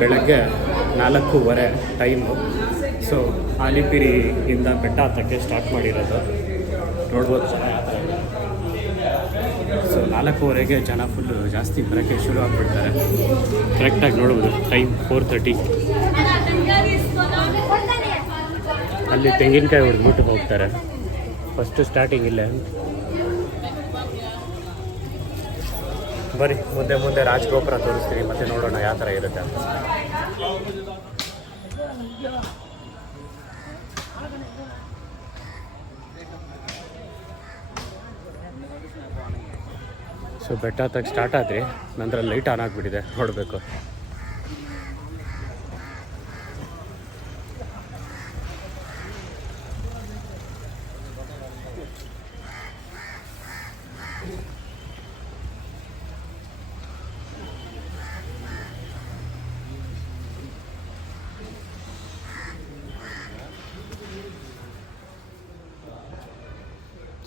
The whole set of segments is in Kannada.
ಬೆಳಗ್ಗೆ 4:15 ಟೈಮು. ಸೊ ಆಲಿಪಿರಿಯಿಂದ ಬೆಟ್ಟ ಹತ್ತಕ್ಕೆ ಸ್ಟಾರ್ಟ್ ಮಾಡಿರೋದು ನೋಡ್ಬೋದು ಜನ ಯಾತ್ರೆ. ಸೊ 4:15ಗೆ ಜನ ಫುಲ್ಲು ಜಾಸ್ತಿ ಬರೋಕ್ಕೆ ಶುರು ಆಗಿಬಿಡ್ತಾರೆ. ಕರೆಕ್ಟಾಗಿ ನೋಡ್ಬೋದು ಟೈಮ್ 4:30. ಅಲ್ಲಿ ತೆಂಗಿನಕಾಯಿ ಹೊಡೆದ್ಬಿಟ್ಟು ಹೋಗ್ತಾರೆ. ಫಸ್ಟು ಸ್ಟಾರ್ಟಿಂಗ್ ಇಲ್ಲೇ. ಬರೀ ಮುಂದೆ ರಾಜಗೋಪುರ ತೋರಿಸ್ತೀವಿ, ಮತ್ತು ನೋಡೋಣ ಯಾವ ಥರ ಇರುತ್ತೆ ಅಂತ. ಸೊ ಬೆಟ್ಟ ಹತ್ತಕ್ಕೆ ಸ್ಟಾರ್ಟ್ ಆದ್ರಿ, ನಂತರ ಲೈಟ್ ಆನ್ ಆಗಿಬಿಟ್ಟಿದೆ, ನೋಡಬೇಕು.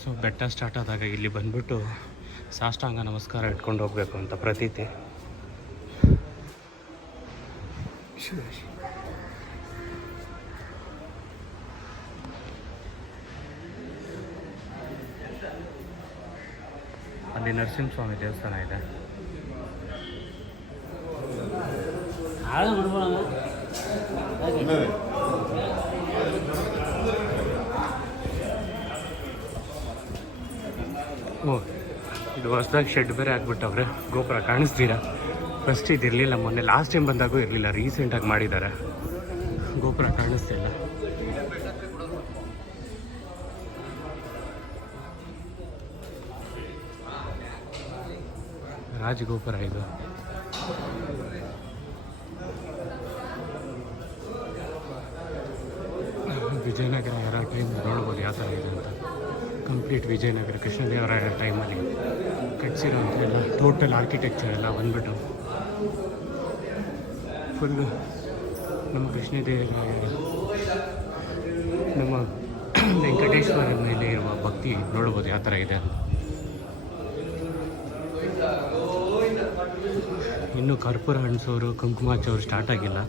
ಸೊ ಬೆಟ್ಟ ಸ್ಟಾರ್ಟ್ ಆದಾಗ ಇಲ್ಲಿ ಬಂದ್ಬಿಟ್ಟು ಸಾಷ್ಟಾಂಗ ನಮಸ್ಕಾರ ಇಟ್ಕೊಂಡು ಹೋಗಬೇಕು ಅಂತ ಪ್ರತೀತಿ. ಅಲ್ಲಿ ನರಸಿಂಹಸ್ವಾಮಿ ದೇವಸ್ಥಾನ ಇದೆ. ಓ, ಇದು ಹೊಸದಾಗಿ ಶೆಡ್ ಬೇರೆ ಹಾಕ್ಬಿಟ್ಟವ್ರೆ. ಗೋಪುರ ಕಾಣಿಸ್ತೀರಾ? ಫಸ್ಟ್ ಇದಿರಲಿಲ್ಲ, ಮೊನ್ನೆ ಲಾಸ್ಟ್ ಟೈಮ್ ಬಂದಾಗೂ ಇರಲಿಲ್ಲ, ರೀಸೆಂಟಾಗಿ ಮಾಡಿದ್ದಾರೆ. ಗೋಪುರ ಕಾಣಿಸ್ತಿಲ್ಲ. ರಾಜಗೋಪುರ ಇದು. ವಿಜಯನಗರ ಯಾರ ಟೈಮ್ ನೋಡ್ಬೋದು ಯಾವ ಥರ ಇದೆ ಅಂತ. ಕಂಪ್ಲೀಟ್ ವಿಜಯನಗರ ಕೃಷ್ಣದೇವರಾಯ ಟೈಮಲ್ಲಿ ಕಟ್ಸಿರೋಂಥ ಎಲ್ಲ ಟೋಟಲ್ ಆರ್ಕಿಟೆಕ್ಚರ್ ಎಲ್ಲ ಬಂದ್ಬಿಟ್ಟು ಫುಲ್ಲು ನಮ್ಮ ಕೃಷ್ಣದೇವರಾಯ, ನಮ್ಮ ವೆಂಕಟೇಶ್ವರ ಮೇಲೆ ಇರುವ ಭಕ್ತಿ ನೋಡ್ಬೋದು ಯಾವ ಥರ ಇದೆ. ಇನ್ನೂ ಕರ್ಪೂರ ಹಣ್ಸೋರು, ಕುಂಕುಮ ಹಚ್ಚೋರು ಸ್ಟಾರ್ಟ್ ಆಗಿಲ್ಲ.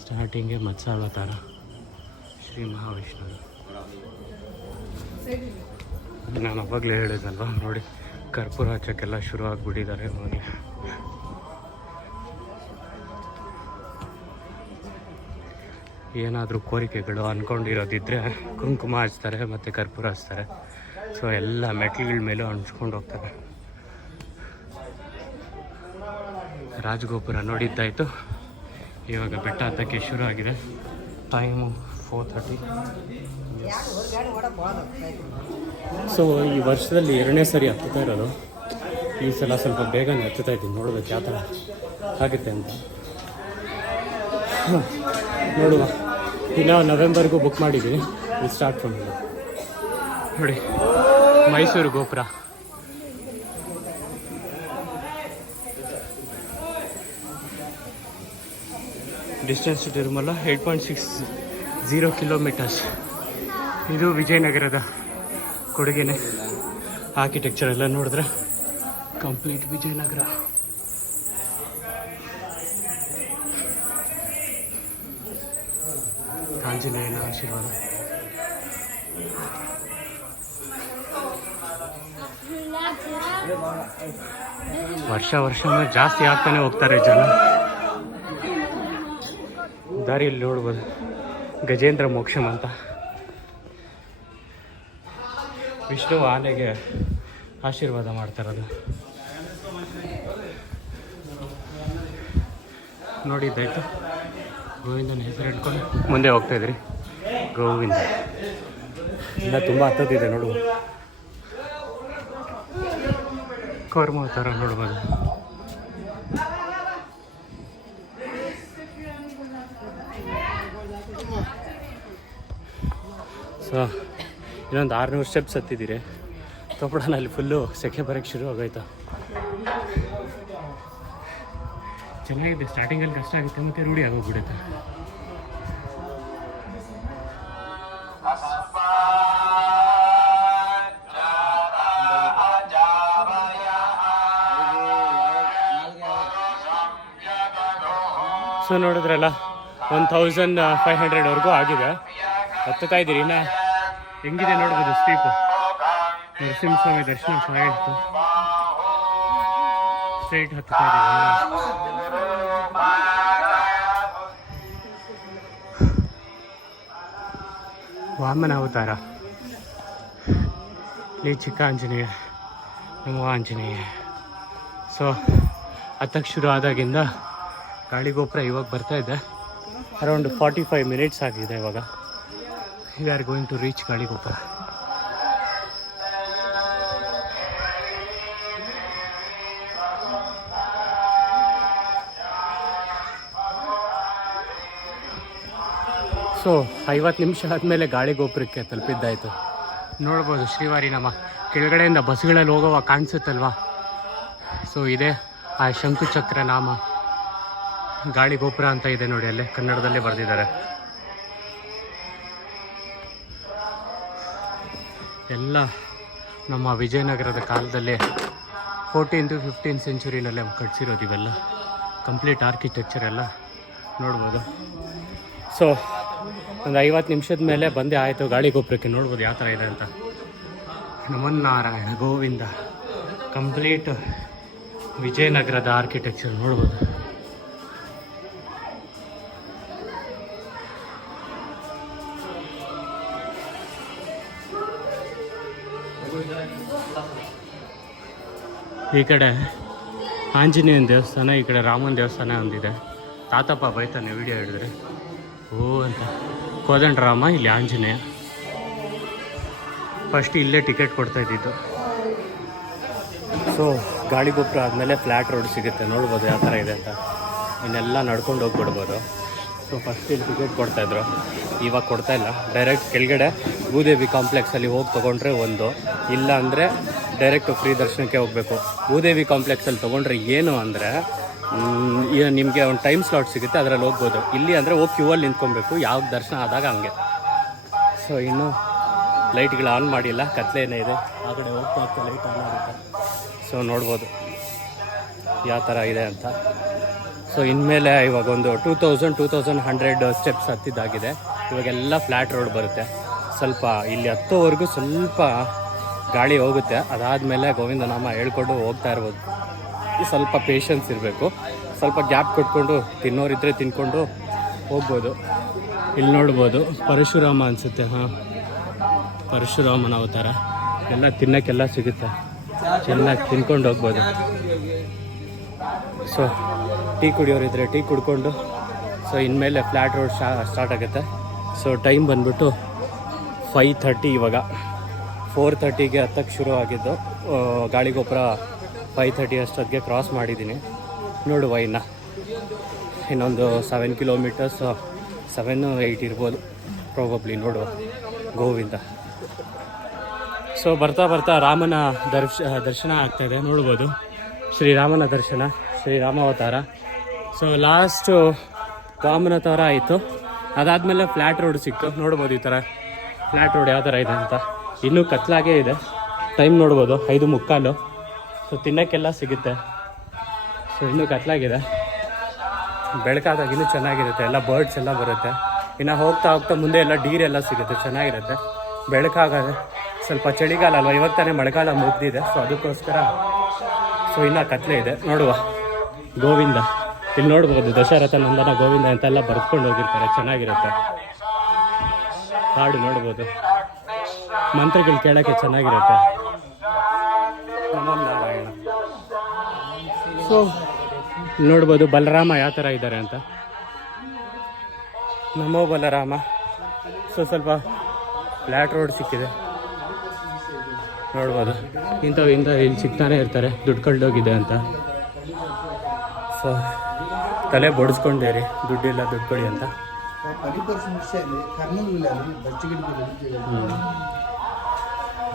ಸ್ಟಾರ್ಟಿಂಗೆ ಮತ್ಸ್ಯಾವತಾರ ಶ್ರೀ ಮಹಾವಿಷ್ಣು. ನಾನು ಅವಾಗಲೇ ಹೇಳಿದಲ್ವ, ನೋಡಿ ಕರ್ಪೂರ ಹಚ್ಚಕ್ಕೆಲ್ಲ ಶುರು ಆಗಿಬಿಟ್ಟಿದ್ದಾರೆ ಅವಾಗಲೇ. ಏನಾದರೂ ಕೋರಿಕೆಗಳು ಅಂದ್ಕೊಂಡಿರೋದಿದ್ದರೆ ಕುಂಕುಮ ಹಚ್ತಾರೆ ಮತ್ತು ಕರ್ಪೂರ ಹಚ್ತಾರೆ. ಸೊ ಎಲ್ಲ ಮೆಟ್ಲುಗಳ ಮೇಲೂ ಹಂಚ್ಕೊಂಡು ಹೋಗ್ತಾರೆ. ರಾಜಗೋಪುರ ನೋಡಿದ್ದಾಯಿತು. ಇವಾಗ ಬೆಟ್ಟ ಹತ್ತಕ್ಕೆ ಶುರು ಆಗಿದೆ. ಟೈಮು 4:30. ಸೊ ಈ ವರ್ಷದಲ್ಲಿ 2ನೇ ಸರಿ ಹತ್ತುತ್ತಾ ಇರೋದು. ಈ ಸಲ ಸ್ವಲ್ಪ ಬೇಗನೆ ಹತ್ತುತ್ತಾ ಇದ್ದೀನಿ, ನೋಡ್ಬೇಕು ಯಾವ ಥರ ಆಗುತ್ತೆ ಅಂತ. ನೋಡುವ. ಇನ್ನು ನವೆಂಬರ್ಗೂ ಬುಕ್ ಮಾಡಿದ್ದೀನಿ. ಇದು ಸ್ಟಾರ್ಟ್ ಫ್ರಮ್ ನೋಡಿ ಮೈಸೂರು ಗೋಪುರ. Distance to Tirumala 8.60 kilometres. ಇದು ವಿಜಯನಗರದ ಕೊಡುಗೆನೆ. ಆರ್ಕಿಟೆಕ್ಚರ್ ಎಲ್ಲ ನೋಡಿದ್ರೆ ಕಂಪ್ಲೀಟ್ ವಿಜಯನಗರ. ಆಂಜನೇಯನ ಆಶೀರ್ವಾದ. ವರ್ಷ ಜಾಸ್ತಿ ಆಗ್ತಾನೆ ಹೋಗ್ತಾರೆ ಜನ. ದಾರಿಯಲ್ಲಿ ನೋಡ್ಬೋದು ಗಜೇಂದ್ರ ಮೋಕ್ಷಂ ಅಂತ. ವಿಷ್ಣು ಆನೆಗೆ ಆಶೀರ್ವಾದ ಮಾಡ್ತಾರದು. ನೋಡಿದ್ದಾಯ್ತು. ಗೋವಿಂದನ ಹೆಸರು ಇಟ್ಕೊಂಡು ಮುಂದೆ ಹೋಗ್ತಾಯಿದ್ರಿ. ಗೋವಿಂದ ಇಲ್ಲ, ತುಂಬ ಹತ್ತದಿದೆ ನೋಡು. ಕರ್ಮ ಥರ ನೋಡ್ಬೋದು. ಸೊ ಇನ್ನೊಂದು 600 ಸ್ಟೆಪ್ಸ್ ಹತ್ತಿದ್ದೀರಿ. ತೊಪ್ಪಡನಲ್ಲಿ ಫುಲ್ಲು ಸೆಕೆ ಬರೋಕ್ಕೆ ಶುರು ಆಗೋಯ್ತು. ಚೆನ್ನಾಗಿದೆ. ಸ್ಟಾರ್ಟಿಂಗಲ್ಲಿ ಕಷ್ಟ ಆಗುತ್ತೆ, ಮತ್ತು ರೂಢಿ ಆಗೋಗ್ಬಿಡುತ್ತೆ. ಸೊ ನೋಡಿದ್ರಲ್ಲ 1500ವರೆಗೂ ಆಗಿದೆ. ಹತ್ತುತ್ತಾ ಇದ್ದೀರಿ. ಇನ್ನು ಹೆಂಗಿದೆ ನೋಡ್ಬೋದು ಸ್ಟೀಪು. ನರಸಿಂಹಸ್ವಾಮಿ ದರ್ಶನ ಚೆನ್ನಾಗಿತ್ತು. ಸ್ಟ್ರೈಟ್ ಹತ್ತುತ್ತಾ ಇದ್ದೀವಿ. ವಾಮನ ಅವತಾರ. ಇಲ್ಲಿ ಚಿಕ್ಕ ಆಂಜನೇಯ, ನಮೋ ಆಂಜನೇಯ. ಸೊ ಹತ್ತಕ್ಕೆ ಶುರು ಆದಾಗಿಂದ ಗಾಳಿಗೋಪುರ ಇವಾಗ ಬರ್ತಾ ಇದೆ. ಅರೌಂಡ್ 45 ಮಿನಿಟ್ಸ್ ಆಗಿದೆ ಇವಾಗ. We are going to reach Galigopura. So 50 ನಿಮಿಷ ಆದಮೇಲೆ ಗಾಳಿಗೋಪುರಕ್ಕೆ ತಲುಪಿದ್ದಾಯಿತು. ನೋಡ್ಬೋದು ಶ್ರೀವಾರಿ ನಮ್ಮ ಕೆಳಗಡೆಯಿಂದ ಬಸ್ಗಳಲ್ಲಿ ಹೋಗೋವಾಗ ಕಾಣಿಸುತ್ತಲ್ವ. ಸೊ ಇದೆ ಆ ಶಂಕುಚಕ್ರ ನಾಮ ಗಾಳಿಗೋಪುರ ಅಂತ ಇದೆ ನೋಡಿ, ಅಲ್ಲೇ ಕನ್ನಡದಲ್ಲೇ ಬರೆದಿದ್ದಾರೆ. ಎಲ್ಲ ನಮ್ಮ ವಿಜಯನಗರದ ಕಾಲದಲ್ಲಿ 14th to 15th ಸೆಂಚುರಿನಲ್ಲೇ ಕಟ್ಸಿರೋದು ಇವೆಲ್ಲ. ಕಂಪ್ಲೀಟ್ ಆರ್ಕಿಟೆಕ್ಚರ್ ಎಲ್ಲ ನೋಡ್ಬೋದು. ಸೊ ಒಂದು 50 ನಿಮಿಷದ ಮೇಲೆ ಬಂದೇ ಆಯಿತು ಗಾಳಿಗೋಪುರಕ್ಕೆ. ನೋಡ್ಬೋದು ಯಾವ ಥರ ಇದೆ ಅಂತ. ನಮನ್ನಾರಾಯಣ ಗೋವಿಂದ. ಕಂಪ್ಲೀಟ್ ವಿಜಯನಗರದ ಆರ್ಕಿಟೆಕ್ಚರ್ ನೋಡ್ಬೋದು. ಈ ಕಡೆ ಆಂಜನೇಯನ ದೇವಸ್ಥಾನ, ಈ ಕಡೆ ರಾಮನ ದೇವಸ್ಥಾನ ಒಂದಿದೆ. ತಾತಪ್ಪ ಬೈತಾನೆ ವಿಡಿಯೋ ಹಿಡಿದ್ರೆ ಓ ಅಂತ. ಕೋದಂಡರಾಮ, ಇಲ್ಲಿ ಆಂಜನೇಯ. ಫಸ್ಟ್ ಇಲ್ಲೇ ಟಿಕೆಟ್ ಕೊಡ್ತಾ ಇದ್ದಿದ್ದು. ಸೊ ಗಾಳಿಗೋಪುರ ಆದಮೇಲೆ ಫ್ಲ್ಯಾಟ್ ರೋಡ್ ಸಿಗುತ್ತೆ. ನೋಡ್ಬೋದು ಯಾವ ಥರ ಇದೆ ಅಂತ. ಇನ್ನೆಲ್ಲ ನಡ್ಕೊಂಡು ಹೋಗ್ಬಿಡ್ಬೋದು. ಸೊ ಫಸ್ಟ್ ಇಲ್ಲಿ ಟಿಕೆಟ್ ಕೊಡ್ತಾಯಿದ್ರು, ಇವಾಗ ಕೊಡ್ತಾಯಿಲ್ಲ. ಡೈರೆಕ್ಟ್ ಕೆಳಗಡೆ ಭೂದೇವಿ ಕಾಂಪ್ಲೆಕ್ಸಲ್ಲಿ ಹೋಗಿ ತೊಗೊಂಡ್ರೆ ಒಂದು, ಇಲ್ಲ ಅಂದರೆ ಡೈರೆಕ್ಟ್ ಫ್ರೀ ದರ್ಶನಕ್ಕೆ ಹೋಗಬೇಕು. ಭೂದೇವಿ ಕಾಂಪ್ಲೆಕ್ಸಲ್ಲಿ ತೊಗೊಂಡ್ರೆ ಏನು ಅಂದರೆ ನಿಮಗೆ ಒಂದು ಟೈಮ್ ಸ್ಲಾಟ್ ಸಿಗುತ್ತೆ, ಅದರಲ್ಲಿ ಹೋಗ್ಬೋದು. ಇಲ್ಲಿ ಅಂದರೆ ಹೋಗಿ ಕ್ಯೂವಲ್ಲಿ ನಿಂತ್ಕೊಬೇಕು, ಯಾವ ದರ್ಶನ ಆದಾಗ ಹಂಗೆ. ಸೊ ಇನ್ನೂ ಲೈಟ್ಗಳು ಆನ್ ಮಾಡಿಲ್ಲ, ಕತ್ಲೇನೇ ಇದೆ. ಆ ಕಡೆ ಹೋಗ್ತಾ ಲೈಟ್ ಆನ್ ಆಗುತ್ತೆ. ಸೊ ನೋಡ್ಬೋದು ಯಾವ ಥರ ಇದೆ ಅಂತ. ಸೊ ಇನ್ಮೇಲೆ ಇವಾಗ ಒಂದು 2100 ಸ್ಟೆಪ್ಸ್ ಹತ್ತಿದ್ದಾಗಿದೆ. ಇವಾಗೆಲ್ಲ ಫ್ಲ್ಯಾಟ್ ರೋಡ್ ಬರುತ್ತೆ. ಸ್ವಲ್ಪ ಇಲ್ಲಿ ಹತ್ತೋವರೆಗೂ ಸ್ವಲ್ಪ ಗಾಳಿ ಹೋಗುತ್ತೆ. ಅದಾದಮೇಲೆ ಗೋವಿಂದ ನಾಮ ಹೇಳ್ಕೊಂಡು ಹೋಗ್ತಾ ಇರ್ಬೋದು. ಸ್ವಲ್ಪ ಪೇಷನ್ಸ್ ಇರಬೇಕು. ಸ್ವಲ್ಪ ಗ್ಯಾಪ್ ಕೊಟ್ಕೊಂಡು ತಿನ್ನೋರಿದ್ದರೆ ತಿನ್ಕೊಂಡು ಹೋಗ್ಬೋದು. ಇಲ್ಲಿ ನೋಡ್ಬೋದು ಪರಶುರಾಮ ಅನಿಸುತ್ತೆ. ಹಾಂ, ಪರಶುರಾಮನ ಅವತಾರ. ಎಲ್ಲ ತಿನ್ನೋಕ್ಕೆಲ್ಲ ಸಿಗುತ್ತೆ, ಚೆನ್ನಾಗಿ ತಿನ್ಕೊಂಡು ಹೋಗ್ಬೋದು. ಸೊ ಟೀ ಕುಡಿಯೋರಿದ್ರೆ ಟೀ ಕುಡ್ಕೊಂಡು. ಸೊ ಇನ್ಮೇಲೆ ಫ್ಲ್ಯಾಟ್ ರೋಡ್ ಸ್ಟಾರ್ಟ್ ಆಗುತ್ತೆ. ಸೊ ಟೈಮ್ ಬಂದ್ಬಿಟ್ಟು 5:30. ಇವಾಗ 4:30ಗೆ ಹತ್ತಕ್ಕೆ ಶುರು ಆಗಿದ್ದು. ಗಾಳಿಗೋಪುರ 5:30 ಅಷ್ಟೊತ್ತಿಗೆ ಕ್ರಾಸ್ ಮಾಡಿದ್ದೀನಿ. ನೋಡುವ ಇನ್ನೊಂದು 7 ಕಿಲೋಮೀಟರ್ಸ್, 7-8 ಇರ್ಬೋದು ಪ್ರಾಬಬ್ಲಿ. ನೋಡುವ ಗೋವಿಂದ. ಸೊ ಬರ್ತಾ ಬರ್ತಾ ರಾಮನ ದರ್ಶನ ಆಗ್ತಾಯಿದೆ. ನೋಡ್ಬೋದು ಶ್ರೀರಾಮನ ದರ್ಶನ, ಶ್ರೀರಾಮಾವತಾರ. ಸೊ ಲಾಸ್ಟು ವಾಮನಾವತಾರ ಆಯಿತು. ಅದಾದಮೇಲೆ ಫ್ಲ್ಯಾಟ್ ರೋಡ್ ಸಿಕ್ತು. ನೋಡ್ಬೋದು ಈ ಥರ ಫ್ಲ್ಯಾಟ್ ರೋಡ್ ಯಾವ ಥರ ಇದೆ ಅಂತ. ಇನ್ನೂ ಕತ್ಲಾಗೇ ಇದೆ. ಟೈಮ್ ನೋಡ್ಬೋದು 5:45. ಸೊ ತಿನ್ನೋಕ್ಕೆಲ್ಲ ಸಿಗುತ್ತೆ. ಸೊ ಇನ್ನೂ ಕತ್ಲಾಗಿದೆ. ಬೆಳಕಾದಾಗ ಇನ್ನೂ ಚೆನ್ನಾಗಿರುತ್ತೆ. ಎಲ್ಲ ಬರ್ಡ್ಸ್ ಎಲ್ಲ ಬರುತ್ತೆ. ಇನ್ನು ಹೋಗ್ತಾ ಹೋಗ್ತಾ ಮುಂದೆ ಎಲ್ಲ ಡೀರೆಲ್ಲ ಸಿಗುತ್ತೆ, ಚೆನ್ನಾಗಿರುತ್ತೆ. ಬೆಳಕಾಗದೆ ಸ್ವಲ್ಪ ಚಳಿಗಾಲ ಅಲ್ವಾ, ಇವಾಗ ತಾನೇ ಮಳೆಗಾಲ ಮುಗ್ದಿದೆ. ಸೊ ಅದಕ್ಕೋಸ್ಕರ ಸೊ ಇನ್ನೂ ಕತ್ಲೆ ಇದೆ. ನೋಡುವ ಗೋವಿಂದ. ಇಲ್ಲಿ ನೋಡ್ಬೋದು ದಶರಥ ನಂದನ ಗೋವಿಂದ ಅಂತೆಲ್ಲ ಬರ್ತ್ಕೊಂಡು ಹೋಗಿರ್ತಾರೆ, ಚೆನ್ನಾಗಿರುತ್ತೆ. ಹಾಡು ನೋಡ್ಬೋದು, ಮಂತ್ರಗಳು ಕೇಳೋಕ್ಕೆ ಚೆನ್ನಾಗಿರುತ್ತೆ. ನಮೋ ನಾರಾಯಣ. ಸೊ ನೋಡ್ಬೋದು ಬಲರಾಮ ಯಾವ ಥರ ಇದ್ದಾರೆ ಅಂತ. ನಮೋ ಬಲರಾಮ. ಸೊ ಸ್ವಲ್ಪ ಫ್ಲ್ಯಾಟ್ ರೋಡ್ ಸಿಕ್ಕಿದೆ, ನೋಡ್ಬೋದು. ಇಂಥವು ಇಲ್ಲಿ ಸಿಗ್ತಾನೆ ಇರ್ತಾರೆ, ದುಡ್ಡು ಕಳ್ದೋಗಿದೆ ಅಂತ. ಸೊ ತಲೆ ಬಡಿಸ್ಕೊಂಡೇರಿ, ದುಡ್ಡಿಲ್ಲ ದುಡ್ಡು ಕೊಡಿ ಅಂತ.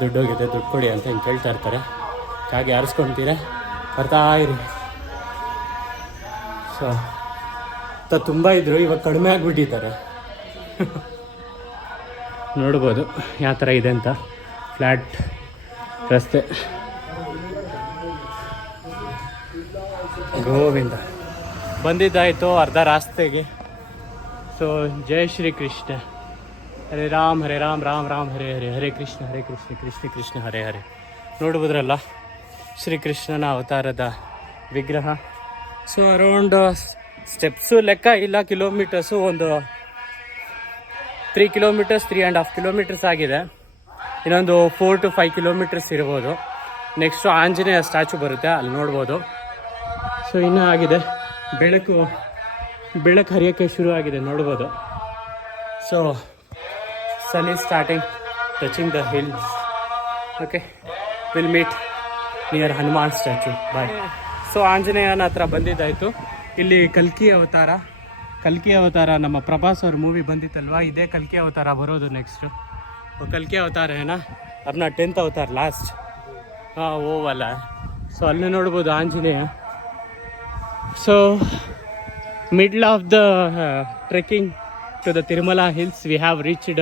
ದುಡ್ಡೋಗಿದೆ ದುಡ್ಡು ಕೊಡಿ ಅಂತ ಹಿಂಗೆ ಕೇಳ್ತಾ ಇರ್ತಾರೆ. ಹಾಗೆ ಆರಿಸ್ಕೊತೀರ ಬರ್ತಾ ಇರಿ. ಸೊ ತುಂಬ ಇದ್ರು, ಇವಾಗ ಕಡಿಮೆ ಆಗಿಬಿಟ್ಟಿದ್ದಾರೆ. ನೋಡ್ಬೋದು ಯಾವ ಥರ ಇದೆ ಅಂತ ಫ್ಲ್ಯಾಟ್ ರಸ್ತೆ. ಗೋವಿಂದ. ಬಂದಿದ್ದಾಯಿತು ಅರ್ಧ ರಾಸ್ತೆಗೆ. ಸೊ ಜೈ ಶ್ರೀ ಕೃಷ್ಣ. ಹರೇ ರಾಮ್ ರಾಮ್ ರಾಮ್ ಹರೇ ಹರೇ, ಹರೇ ಕೃಷ್ಣ ಕೃಷ್ಣ ಕೃಷ್ಣ ಹರೇ ಹರೇ. ನೋಡ್ಬೋದ್ರಲ್ಲ ಶ್ರೀಕೃಷ್ಣನ ಅವತಾರದ ವಿಗ್ರಹ. ಸೊ ಅರೌಂಡ್ ಸ್ಟೆಪ್ಸು ಲೆಕ್ಕ ಇಲ್ಲ, ಕಿಲೋಮೀಟರ್ಸು ಒಂದು 3 ಕಿಲೋಮೀಟರ್ಸ್ 3.5 ಕಿಲೋಮೀಟರ್ಸ್ ಆಗಿದೆ. ಇನ್ನೊಂದು 4 to 5 ಕಿಲೋಮೀಟರ್ಸ್ ಇರ್ಬೋದು. ನೆಕ್ಸ್ಟು ಆಂಜನೇಯ ಸ್ಟ್ಯಾಚು ಬರುತ್ತೆ, ಅಲ್ಲಿ ನೋಡ್ಬೋದು. ಸೊ ಇನ್ನೂ ಆಗಿದೆ, ಬೆಳಕು ಹರಿಯೋಕ್ಕೆ ಶುರು ಆಗಿದೆ, ನೋಡ್ಬೋದು. So sun is starting touching the hills. Okay, we'll meet near Hanuman statue. Bye. So ಆಂಜನೇಯನ ಹತ್ರ ಬಂದಿದ್ದಾಯಿತು. ಇಲ್ಲಿ ಕಲ್ಕಿ ಅವತಾರ ನಮ್ಮ ಪ್ರಭಾಸ್ ಅವ್ರ ಮೂವಿ ಬಂದಿತ್ತಲ್ವ, ಇದೇ ಕಲ್ಕಿ ಅವತಾರ ಬರೋದು ನೆಕ್ಸ್ಟು. ಕಲ್ಕಿ ಅವತಾರ ಏನಾ अपना 10th ಅವತಾರ ಲಾಸ್ಟ್. वो वाला. ಸೊ ಅಲ್ಲಿ ನೋಡ್ಬೋದು Anjaneya. So middle of the trekking to the Tirumala hills we have reached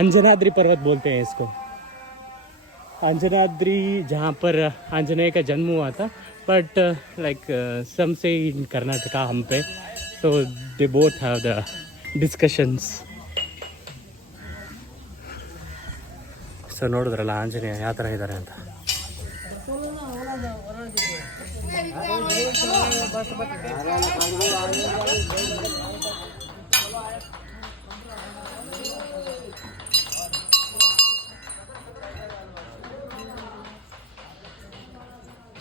Anjanadri पर्वत बोलते हैं इसको. अंजनाद्री जहाँ पर आंजनेय का जन्म हुआ था, but like some say in Karnataka Hampi. So they both have the discussions. So ನೋಡಿದ್ರಲ್ಲ ಆಂಜನೇಯ ಯಾವ ಥರ ಇದ್ದಾರೆ ಅಂತ.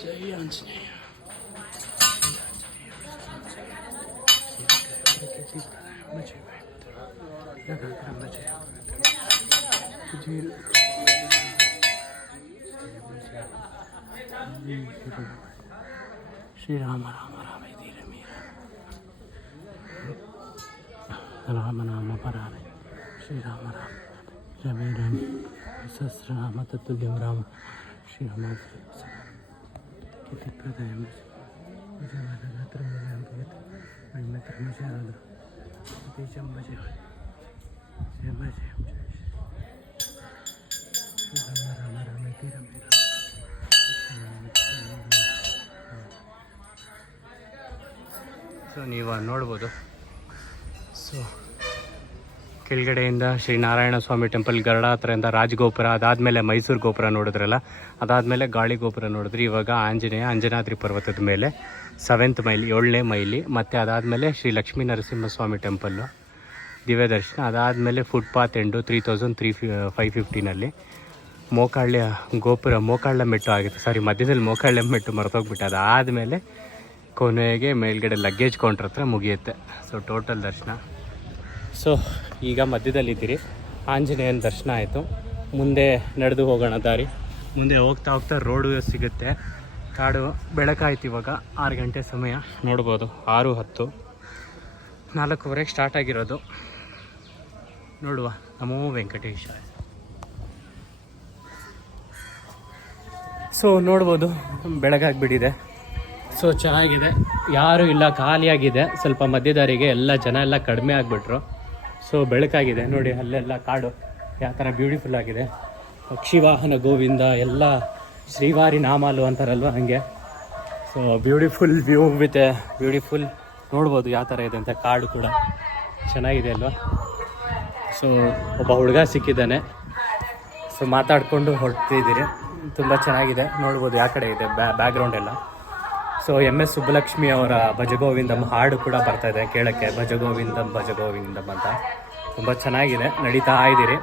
ಜೈ ಆಂಜನೇಯ. ಶ್ರೀರಾಮ ರಾಮ ರಾಮ ಧೀರ ಮೀರ ರಾಮ ನಾಮ ಪರಾಮ ಶ್ರೀರಾಮ ರಾಮ ರಮೇ ರಾಮ ಸಹಸ್ರನಾಮ ತತ್ತುಲ್ಯಂ ರಾಮ ಶ್ರೀರಾಮ ಪ್ರದಾಯ ಸೊ ನೀವು ನೋಡ್ಬೋದು. ಸೊ ಕೆಳಗಡೆಯಿಂದ ಶ್ರೀನಾರಾಯಣ ಸ್ವಾಮಿ ಟೆಂಪಲ್, ಗರುಡ ಹತ್ರದಿಂದ ರಾಜಗೋಪುರ, ಅದಾದಮೇಲೆ ಮೈಸೂರು ಗೋಪುರ ನೋಡಿದ್ರಲ್ಲ, ಅದಾದಮೇಲೆ ಗಾಳಿ ಗೋಪುರ ನೋಡಿದ್ರಿ. ಇವಾಗ ಆಂಜನೇಯ ಅಂಜನಾದ್ರಿ ಪರ್ವತದ ಮೇಲೆ 7th ಮೈಲಿ 7ನೇ ಮೈಲಿ, ಮತ್ತು ಅದಾದಮೇಲೆ ಶ್ರೀ ಲಕ್ಷ್ಮೀ ನರಸಿಂಹಸ್ವಾಮಿ ಟೆಂಪಲ್ಲು ದಿವ್ಯ ದರ್ಶನ. ಅದಾದಮೇಲೆ ಫುಟ್ಪಾತ್ ಎಂಡು 3550ನಲ್ಲಿ ಮೋಕಾಳ್ಯ ಗೋಪುರ, ಮೋಕಾಳ್ಳ ಮೆಟ್ಟು ಆಗುತ್ತೆ. ಸಾರಿ, ಮಧ್ಯದಲ್ಲಿ ಮೋಕಾಳ್ಯ ಮೆಟ್ಟು ಮರೆತೋಗ್ಬಿಟ್ಟು, ಅದಾದಮೇಲೆ ಕೊನೆಗೆ ಮೇಲ್ಗಡೆ ಲಗೇಜ್ ಕೌಂಟ್ರ್ ಹತ್ರ ಮುಗಿಯುತ್ತೆ. ಸೊ ಟೋಟಲ್ ದರ್ಶನ. ಸೊ ಈಗ ಮಧ್ಯದಲ್ಲಿದ್ದೀರಿ, ಆಂಜನೇಯನ ದರ್ಶನ ಆಯಿತು. ಮುಂದೆ ನಡೆದು ಹೋಗೋಣ ದಾರಿ. ಮುಂದೆ ಹೋಗ್ತಾ ರೋಡು ಸಿಗುತ್ತೆ. ಕಾಡು ಬೆಳಕಾಯ್ತು. ಇವಾಗ 6 ಗಂಟೆ ಸಮಯ, ನೋಡ್ಬೋದು. 6:10, 4:15 ಸ್ಟಾರ್ಟ್ ಆಗಿರೋದು. ನೋಡುವ. ನಮೋ ವೆಂಕಟೇಶ. ಸೊ ನೋಡ್ಬೋದು, ಬೆಳಗಾಗಿಬಿಟ್ಟಿದೆ. ಸೊ ಚೆನ್ನಾಗಿದೆ, ಯಾರೂ ಇಲ್ಲ, ಖಾಲಿಯಾಗಿದೆ. ಸ್ವಲ್ಪ ಮಧ್ಯದಾರಿಗೆ ಎಲ್ಲ ಜನ ಎಲ್ಲ ಕಡಿಮೆ ಆಗಿಬಿಟ್ರು. ಸೊ ಬೆಳಕಾಗಿದೆ ನೋಡಿ, ಅಲ್ಲೆಲ್ಲ ಕಾಡು ಯಾವ ಥರ ಬ್ಯೂಟಿಫುಲ್ ಆಗಿದೆ. ಪಕ್ಷಿವಾಹನ ಗೋವಿಂದ ಎಲ್ಲ ಶ್ರೀವಾರಿ ನಾಮಾಲು ಅಂತಾರಲ್ವ, ಹಾಗೆ. So beautiful view with beautiful. ನೋಡ್ಬೋದು ಯಾವ ಥರ ಇದೆ ಅಂತ. ಕಾಡು ಕೂಡ ಚೆನ್ನಾಗಿದೆ ಅಲ್ವಾ. ಸೊ ಒಬ್ಬ ಹುಡುಗ ಸಿಕ್ಕಿದ್ದಾನೆ. ಸೊ ಮಾತಾಡಿಕೊಂಡು ಹೊರಡ್ತಿದ್ದೀರಿ. ತುಂಬ ಚೆನ್ನಾಗಿದೆ, ನೋಡ್ಬೋದು ಯಾವ ಕಡೆ ಇದೆ ಬ್ಯಾಕ್ಗ್ರೌಂಡ್ ಎಲ್ಲ. ಸೊ MS ಸುಬ್ಬಲಕ್ಷ್ಮಿ ಅವರ ಭಜಗೋವಿಂದಂ ಹಾಡು ಕೂಡ ಬರ್ತಾಯಿದೆ ಕೇಳೋಕ್ಕೆ. ಭಜಗೋವಿಂದಂ ಅಂತ ತುಂಬ ಚೆನ್ನಾಗಿದೆ. ನಡೀತಾ ಇದ್ದೀರಿ.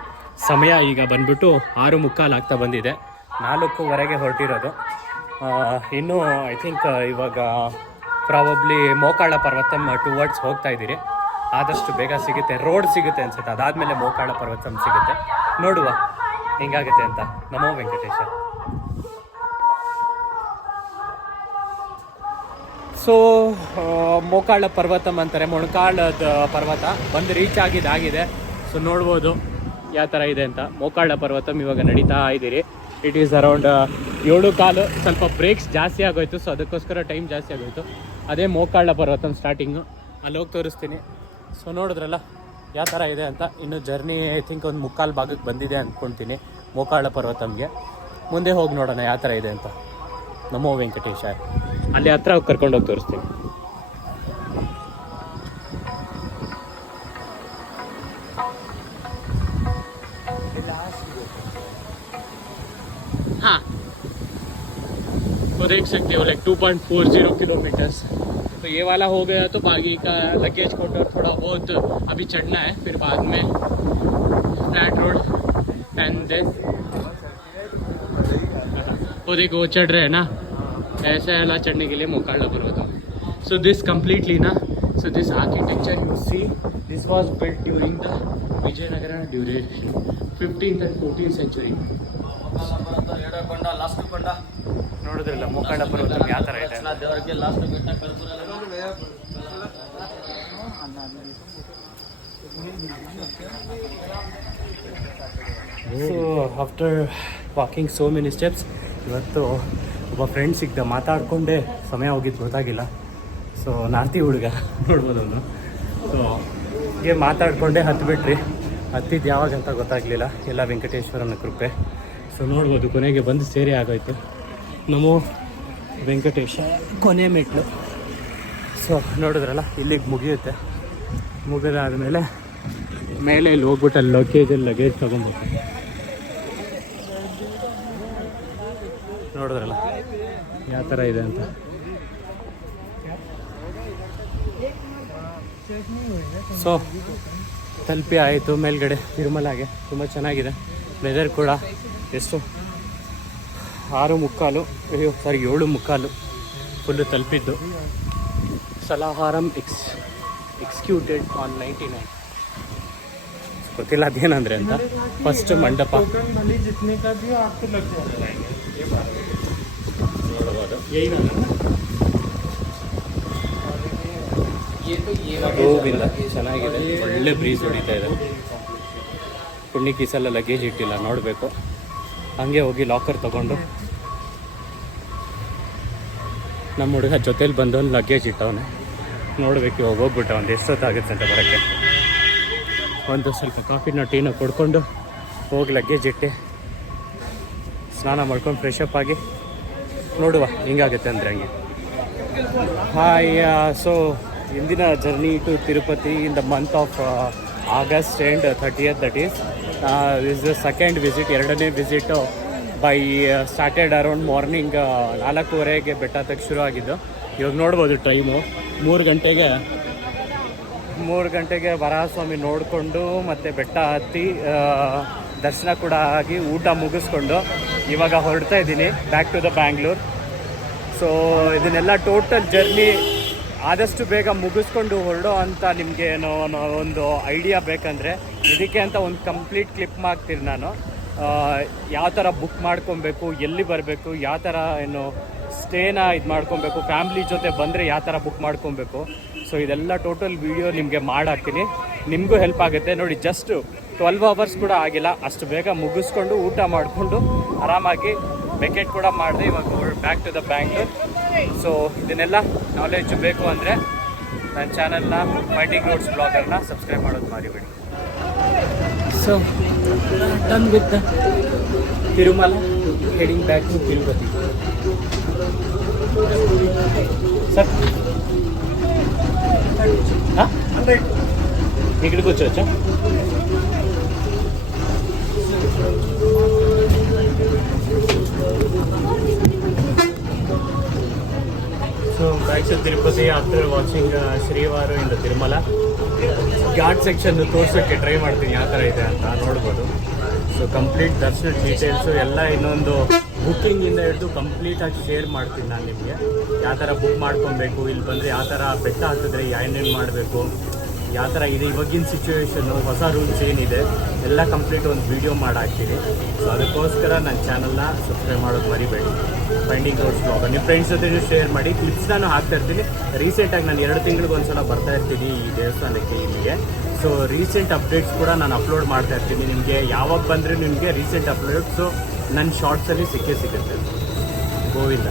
ಸಮಯ ಈಗ ಬಂದ್ಬಿಟ್ಟು 6:45 ಆಗ್ತಾ ಬಂದಿದೆ. 4:00ವರೆಗೆ ಹೊರಟಿರೋದು. ಇನ್ನೂ ಐ ಥಿಂಕ್ ಇವಾಗ ಪ್ರಾಬಬ್ಲಿ ಮೋಕಾಳ ಪರ್ವತಂ ಟುವರ್ಡ್ಸ್ ಹೋಗ್ತಾ ಇದ್ದೀರಿ. ಆದಷ್ಟು ಬೇಗ ಸಿಗುತ್ತೆ, ರೋಡ್ ಸಿಗುತ್ತೆ ಅನ್ಸುತ್ತೆ. ಅದಾದಮೇಲೆ ಮೋಕಾಳ ಪರ್ವತಂ ಸಿಗುತ್ತೆ. ನೋಡುವ ಹೆಂಗಾಗುತ್ತೆ ಅಂತ. ನಮೋ ವೆಂಕಟೇಶ. ಸೊ ಮೋಕಾಳ ಪರ್ವತಂ ಅಂತಾರೆ, ಮೊಣಕಾಳದ ಪರ್ವತ ಬಂದು ರೀಚ್ ಆಗಿದೆ. ಸೊ ನೋಡ್ಬೋದು ಯಾವ ಥರ ಇದೆ ಅಂತ. ಮೋಕಾಳ ಪರ್ವತಂ ಇವಾಗ ನಡೀತಾ ಇದ್ದೀರಿ. It is around 7:15. ಸ್ವಲ್ಪ ಬ್ರೇಕ್ಸ್ ಜಾಸ್ತಿ ಆಗೋಯ್ತು, ಸೊ ಅದಕ್ಕೋಸ್ಕರ ಟೈಮ್ ಜಾಸ್ತಿ ಆಗೋಯ್ತು. ಅದೇ ಮೋಕಾಳ ಪರ್ವತಂ ಸ್ಟಾರ್ಟಿಂಗು, ಅಲ್ಲಿ ಹೋಗಿ ತೋರಿಸ್ತೀನಿ. ಸೊ ನೋಡಿದ್ರಲ್ಲ ಯಾವ ಥರ ಇದೆ ಅಂತ. ಇನ್ನು ಜರ್ನಿ ಐ ಥಿಂಕ್ ಒಂದು 3/4 ಭಾಗಕ್ಕೆ ಬಂದಿದೆ ಅಂದ್ಕೊಳ್ತೀನಿ ಮೋಕಾಳ ಪರ್ವತಂಗೆ. ಮುಂದೆ ಹೋಗಿ ನೋಡೋಣ ಯಾವ ಥರ ಇದೆ ಅಂತ. ನಮೋ ವೆಂಕಟೇಶ. ಅಲ್ಲಿ ಹತ್ರ ಕರ್ಕೊಂಡೋಗಿ ತೋರಿಸ್ತೀನಿ. हाँ वो देख सकते हो लाइक 2.40 किलोमीटर्स। तो ये वाला हो गया तो बाकी का लगेज कोटर थोड़ा बहुत अभी चढ़ना है, फिर बाद में फ्लैट रोड एंड देन वो देखो वो चढ़ रहे हैं ना, ऐसे वाला चढ़ने के लिए मोकाला पर्वत। सो दिस कम्प्लीटली ना, so this architecture you see this was built during the Vijayanagara duration 15th and 14th century. ನೋಡಿದ್ರಲ್ಲ ಮೊಕಾಳ ಪರ್ವತ ಯಾವ ಥರ ಇದೆ. So after walking so many steps ಇವತ್ತು ಒಬ್ಬ ಫ್ರೆಂಡ್ ಸಿಗ್ದ, ಮಾತಾಡಿಕೊಂಡೇ ಸಮಯ ಹೋಗಿದ್ದು ಗೊತ್ತಾಗಿಲ್ಲ. ಸೊ ನಾರ್ತಿ ಹುಡುಗ ನೋಡ್ಬೋದು ಅವನು. ಸೊ ಹೀಗೆ ಮಾತಾಡಿಕೊಂಡೇ ಹತ್ತಿಬಿಟ್ರಿ. ಹತ್ತಿದ್ದು ಯಾವಾಗ ಅಂತ ಗೊತ್ತಾಗಲಿಲ್ಲ, ಎಲ್ಲ ವೆಂಕಟೇಶ್ವರನ ಕೃಪೆ. ಸೊ ನೋಡ್ಬೋದು ಕೊನೆಗೆ ಬಂದು ಸೇರಿ ಆಗೋಯ್ತು. ನಮೋ ವೆಂಕಟೇಶ ಕೊನೆ ಮೆಟ್ಲು. ಸೊ ನೋಡಿದ್ರಲ್ಲ ಇಲ್ಲಿಗೆ ಮುಗಿಯುತ್ತೆ. ಮುಗಿದಾದ್ಮೇಲೆ ಮೇಲೆ ಇಲ್ಲಿ ಹೋಗ್ಬಿಟ್ಟು ಅಲ್ಲಿ ಲಗೇಜ್ ತೊಗೊಬೋದು. ನೋಡಿದ್ರಲ್ಲ ಯಾವ ಥರ ಇದೆ ಅಂತ. ಸೊ ತಲುಪಿ ಆಯಿತು ಮೇಲ್ಗಡೆ ತಿರುಮಲಾಗೆ. ತುಂಬ ಚೆನ್ನಾಗಿದೆ. ವೆದರ್ ಕೂಡ ಎಷ್ಟು 7:45 ಫುಲ್ಲು ತಲುಪಿದ್ದು. ಸಲಾಹಾರಂ ಎಕ್ಸ್ಕ್ಯೂಟೆಡ್ ಆನ್ 99. ಗೊತ್ತಿಲ್ಲ ಅದೇನಂದರೆ ಅಂತ. ಫಸ್ಟ್ ಮಂಟಪ ಗೋವಿಂದ ಚೆನ್ನಾಗಿದೆ. ಒಳ್ಳೆ ಬ್ರೀಸ್ ಹೊಡಿತಾ ಇದೆ. ಪುಣ್ಯಕ್ಕೆ ಈ ಸಲ ಲಗೇಜ್ ಇಟ್ಟಿಲ್ಲ, ನೋಡಬೇಕು. ಹಂಗೆ ಹೋಗಿ ಲಾಕರ್ ತೊಗೊಂಡು ನಮ್ಮ ಹುಡುಗ ಜೊತೇಲಿ ಬಂದು ಲಗೇಜ್ ಇಟ್ಟವನೆ. ನೋಡಬೇಕು ಇವಾಗ ಹೋಗ್ಬಿಟ್ಟ ಒಂದು ಎಷ್ಟೊತ್ತಾಗುತ್ತೆ ಅಂತ ಬರೋಕ್ಕೆ. ಒಂದು ಸ್ವಲ್ಪ ಕಾಫಿನ ಟೀನ ಕೊಡ್ಕೊಂಡು ಹೋಗಿ ಲಗೇಜ್ ಇಟ್ಟು ಸ್ನಾನ ಮಾಡ್ಕೊಂಡು ಫ್ರೆಶ್ ಅಪ್ ಆಗಿ ನೋಡುವ ಹಿಂಗಾಗುತ್ತೆ ಅಂದರೆ ಹಂಗೆ. ಹಾಯ್. ಸೊ ಇಂದಿನ journey to Tirupati in the month of August and 30th, that is the second visit. ಎರಡನೇ visit by started around morning 4:15ಗೆ ಬೆಟ್ಟ ಹತ್ತಕ್ಕೆ ಶುರು ಆಗಿದ್ದು. ಇವಾಗ ನೋಡ್ಬೋದು ಟೈಮು 3 ಗಂಟೆಗೆ ವರಾಹಸ್ವಾಮಿ ನೋಡಿಕೊಂಡು ಮತ್ತು ಬೆಟ್ಟ ಹತ್ತಿ ದರ್ಶನ ಕೂಡ ಆಗಿ ಊಟ ಮುಗಿಸ್ಕೊಂಡು ಇವಾಗ ಹೊರಡ್ತಾ ಇದ್ದೀನಿ back to the Bangalore. So ಇದನ್ನೆಲ್ಲ ಟೋಟಲ್ ಜರ್ನಿ ಆದಷ್ಟು ಬೇಗ ಮುಗಿಸ್ಕೊಂಡು ಹೊರಡೋ ಅಂತ ನಿಮಗೆ ಏನೋ ಒಂದು ಐಡಿಯಾ ಬೇಕಂದರೆ ಇದಕ್ಕೆ ಅಂತ ಒಂದು ಕಂಪ್ಲೀಟ್ ಕ್ಲಿಪ್ ಮಾಡ್ತೀನಿ ನಾನು. ಯಾವ ಥರ ಬುಕ್ ಮಾಡ್ಕೊಬೇಕು, ಎಲ್ಲಿ ಬರಬೇಕು, ಯಾವ ಥರ ಏನು ಸ್ಟೇನ ಇದು ಮಾಡ್ಕೊಬೇಕು, ಫ್ಯಾಮ್ಲಿ ಜೊತೆ ಬಂದರೆ ಯಾವ ಥರ ಬುಕ್ ಮಾಡ್ಕೊಬೇಕು. ಸೊ ಇದೆಲ್ಲ ಟೋಟಲ್ ವೀಡಿಯೋ ನಿಮಗೆ ಮಾಡಾಕ್ತೀನಿ, ನಿಮಗೂ ಹೆಲ್ಪ್ ಆಗುತ್ತೆ. ನೋಡಿ ಜಸ್ಟ್ 12 hours ಕೂಡ ಆಗಿಲ್ಲ, ಅಷ್ಟು ಬೇಗ ಮುಗಿಸ್ಕೊಂಡು ಊಟ ಮಾಡಿಕೊಂಡು ಆರಾಮಾಗಿ ವೆಕೇಟ್ ಕೂಡ ಮಾಡಿದೆ. ಇವಾಗ back to the Bangalore. So ಇದನ್ನೆಲ್ಲ ನಾಲೆಜ್ ಬೇಕು ಅಂದರೆ ನನ್ನ ಚಾನಲ್ನ ಫೈಂಡಿಂಗ್ ರೋಡ್ಸ್ ಬ್ಲಾಗರ್ನ ಸಬ್ಸ್ಕ್ರೈಬ್ ಮಾಡೋದು ಮರಿಬೇಡಿ. So done with the Tirumala, heading back to Tirupati. Sir ಹಾಂ ఇక్కడికి వచ్చా. So back to Tirupati after watching Srivaru in the Tirumala. Ghat section ತೋರ್ಸೋಕ್ಕೆ ಟ್ರೈ ಮಾಡ್ತೀನಿ ಯಾವ ಥರ ಇದೆ ಅಂತ ನೋಡ್ಬೋದು. ಸೊ ಕಂಪ್ಲೀಟ್ ದರ್ಶನ ಡೀಟೇಲ್ಸು ಎಲ್ಲ ಇನ್ನೊಂದು ಬುಕ್ಕಿಂಗಿಂದ ಹಿಡಿದು ಕಂಪ್ಲೀಟಾಗಿ ಶೇರ್ ಮಾಡ್ತೀನಿ ನಾನು ನಿಮಗೆ. ಯಾವ ಥರ ಬುಕ್ ಮಾಡ್ಕೊಬೇಕು, ಇಲ್ಲಿ ಬಂದರೆ ಯಾವ ಥರ ಬೆಟ್ಟ ಹತ್ತಿದ್ರೆ ಏನೇನು ಮಾಡಬೇಕು, ಯಾವ ಥರ ಇದೆ ಇವಾಗಿನ ಸಿಚುವೇಶನ್ನು, ಹೊಸ ರೂಲ್ಸ್ ಏನಿದೆ ಎಲ್ಲ ಕಂಪ್ಲೀಟ್ ಒಂದು ವೀಡಿಯೋ ಮಾಡಾಕ್ತೀನಿ. ಸೊ ಅದಕ್ಕೋಸ್ಕರ ನನ್ನ ಚಾನಲ್ನ ಸಬ್ಸ್ಕ್ರೈಬ್ ಮಾಡೋದು ಮರಿಬೇಡಿ. ಫೈಂಡಿಂಗ್ ರೋಡ್ಸ್ ಬ್ಲಾಗರ್ ನಿಮ್ಮ ಫ್ರೆಂಡ್ಸ್ ಜೊತೆ ಶೇರ್ ಮಾಡಿ. ಕ್ಲಿಪ್ಸ್ ನಾನು ಹಾಕ್ತಾ ಇರ್ತೀನಿ. ರೀಸೆಂಟಾಗಿ ನಾನು 2 ತಿಂಗಳಿಗೆ ಒಂದ್ಸಲ ಬರ್ತಾ ಇರ್ತೀನಿ ಈ ದೇವಸ್ಥಾನಕ್ಕೆ ಇಲ್ಲಿಗೆ. ಸೊ ರೀಸೆಂಟ್ ಅಪ್ಡೇಟ್ಸ್ ಕೂಡ ನಾನು ಅಪ್ಲೋಡ್ ಮಾಡ್ತಾ ಇರ್ತೀನಿ. ನಿಮಗೆ ಯಾವಾಗ ಬಂದರೆ ನಿಮಗೆ ರೀಸೆಂಟ್ ಅಪ್ಡೇಟ್ಸು ನನ್ನ ಶಾರ್ಟ್ಸಲ್ಲಿ ಸಿಕ್ಕೇ ಸಿಗುತ್ತೆ. ಗೋವಿಂದ.